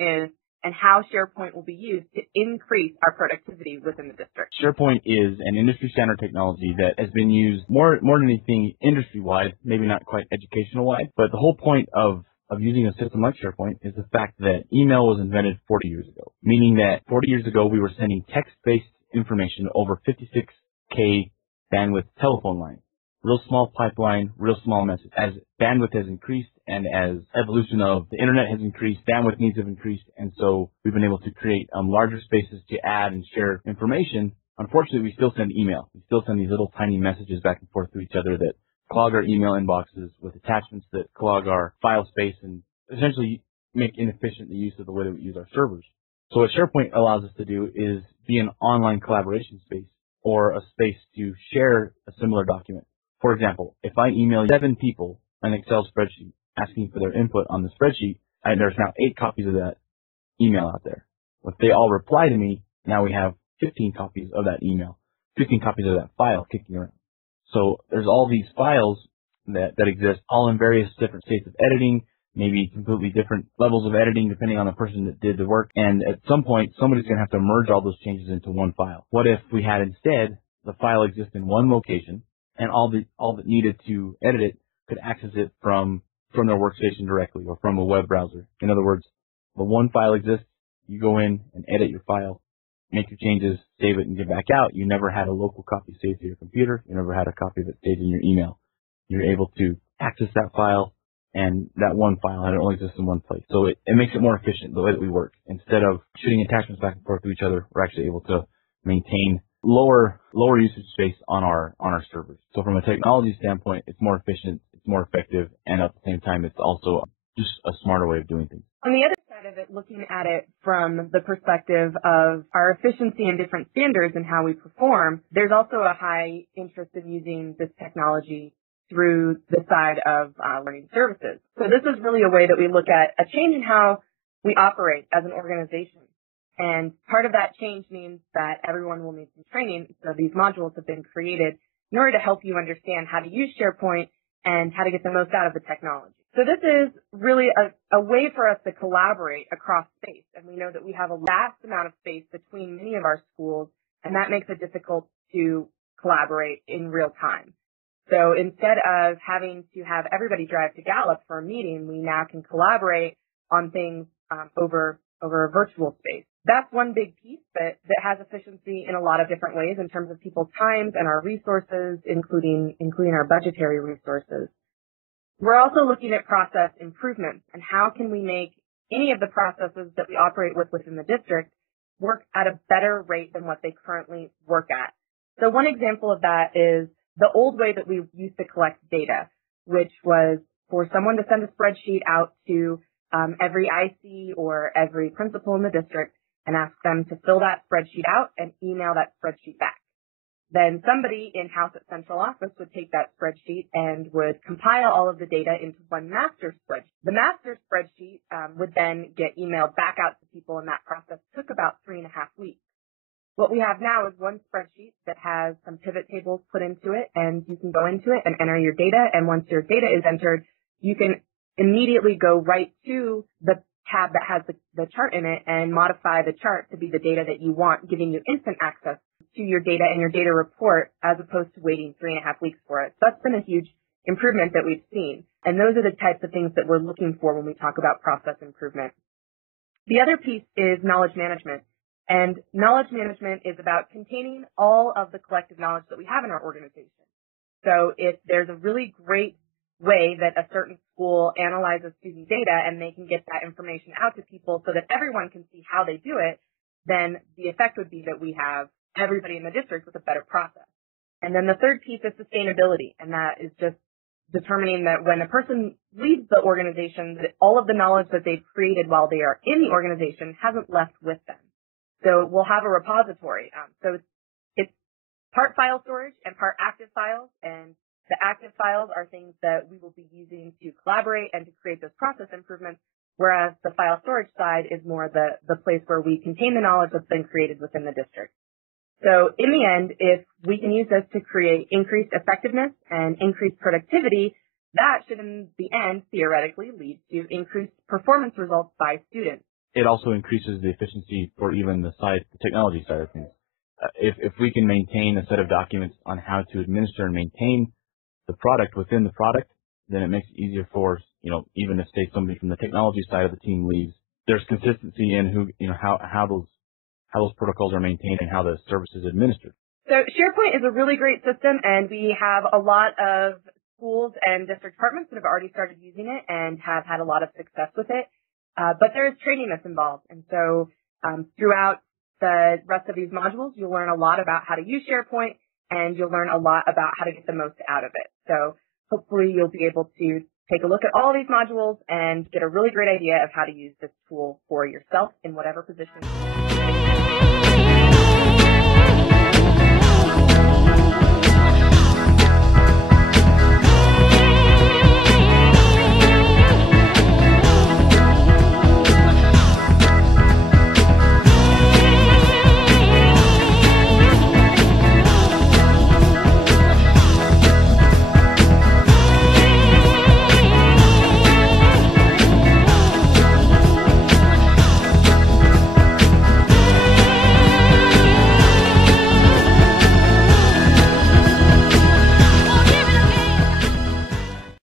is and how SharePoint will be used to increase our productivity within the district. SharePoint is an industry standard technology that has been used more than anything industry-wide, maybe not quite educational-wide, but the whole point of using a system like SharePoint is the fact that email was invented 40 years ago, meaning that 40 years ago we were sending text-based information over 56K bandwidth telephone lines. Real small pipeline, real small message. As bandwidth has increased and as evolution of the internet has increased, bandwidth needs have increased, and so we've been able to create larger spaces to add and share information. Unfortunately, we still send email. We still send these little tiny messages back and forth to each other that clog our email inboxes with attachments that clog our file space and essentially make inefficient the use of the way that we use our servers. So what SharePoint allows us to do is be an online collaboration space or a space to share a similar document. For example, if I email 7 people an Excel spreadsheet asking for their input on the spreadsheet, there's now 8 copies of that email out there. If they all reply to me, now we have 15 copies of that email, 15 copies of that file kicking around. So there's all these files that exist all in various different states of editing, maybe completely different levels of editing depending on the person that did the work. And at some point, somebody's going to have to merge all those changes into one file. What if we had instead the file exist in one location and all that needed to edit it could access it from their workstation directly or from a web browser? In other words, the one file exists, you go in and edit your file, make your changes, save it, and get back out. You never had a local copy saved to your computer. You never had a copy that stayed in your email. You're able to access that file, and that one file, and it only exists in one place. So it makes it more efficient the way that we work. Instead of shooting attachments back and forth to each other, we're actually able to maintain lower usage space on our servers. So from a technology standpoint, it's more efficient, it's more effective, and at the same time, it's also just a smarter way of doing things. On the other side of it, looking at it from the perspective of our efficiency and different standards and how we perform, there's also a high interest in using this technology through the side of learning services. So this is really a way that we look at a change in how we operate as an organization. And part of that change means that everyone will need some training. So these modules have been created in order to help you understand how to use SharePoint and how to get the most out of the technology. So this is really a way for us to collaborate across space. And we know that we have a vast amount of space between many of our schools, and that makes it difficult to collaborate in real time. So instead of having to have everybody drive to Gallup for a meeting, we now can collaborate on things over a virtual space. That's one big piece that has efficiency in a lot of different ways in terms of people's times and our resources, including our budgetary resources. We're also looking at process improvements and how can we make any of the processes that we operate with within the district work at a better rate than what they currently work at. So one example of that is the old way that we used to collect data, which was for someone to send a spreadsheet out to every IC or every principal in the district and ask them to fill that spreadsheet out and email that spreadsheet back. Then somebody in-house at central office would take that spreadsheet and would compile all of the data into one master spreadsheet. The master spreadsheet would then get emailed back out to people, and that process took about 3.5 weeks. What we have now is one spreadsheet that has some pivot tables put into it, and you can go into it and enter your data, and once your data is entered, you can immediately go right to the tab that has the chart in it and modify the chart to be the data that you want, giving you instant access to your data and your data report as opposed to waiting 3.5 weeks for it. So that's been a huge improvement that we've seen. And those are the types of things that we're looking for when we talk about process improvement. The other piece is knowledge management. And knowledge management is about containing all of the collective knowledge that we have in our organization. So if there's a really great way that a certain school analyzes student data and they can get that information out to people so that everyone can see how they do it, then the effect would be that we have everybody in the district with a better process. And then the third piece is sustainability, and that is just determining that when a person leaves the organization, that all of the knowledge that they've created while they are in the organization hasn't left with them. So we'll have a repository. So it's part file storage and part active files, and the active files are things that we will be using to collaborate and to create those process improvements, whereas the file storage side is more the place where we contain the knowledge that's been created within the district. So in the end, if we can use this to create increased effectiveness and increased productivity, that should in the end theoretically lead to increased performance results by students. it also increases the efficiency for even the technology side of things. If we can maintain a set of documents on how to administer and maintain the product within the product, then it makes it easier for, even if say somebody from the technology side of the team leaves, there's consistency in how those protocols are maintained and how the service is administered. So SharePoint is a really great system, and we have a lot of schools and district departments that have already started using it and have had a lot of success with it. But there is training that's involved. And so throughout the rest of these modules, you'll learn a lot about how to use SharePoint, and you'll learn a lot about how to get the most out of it. So hopefully you'll be able to take a look at all these modules and get a really great idea of how to use this tool for yourself in whatever position.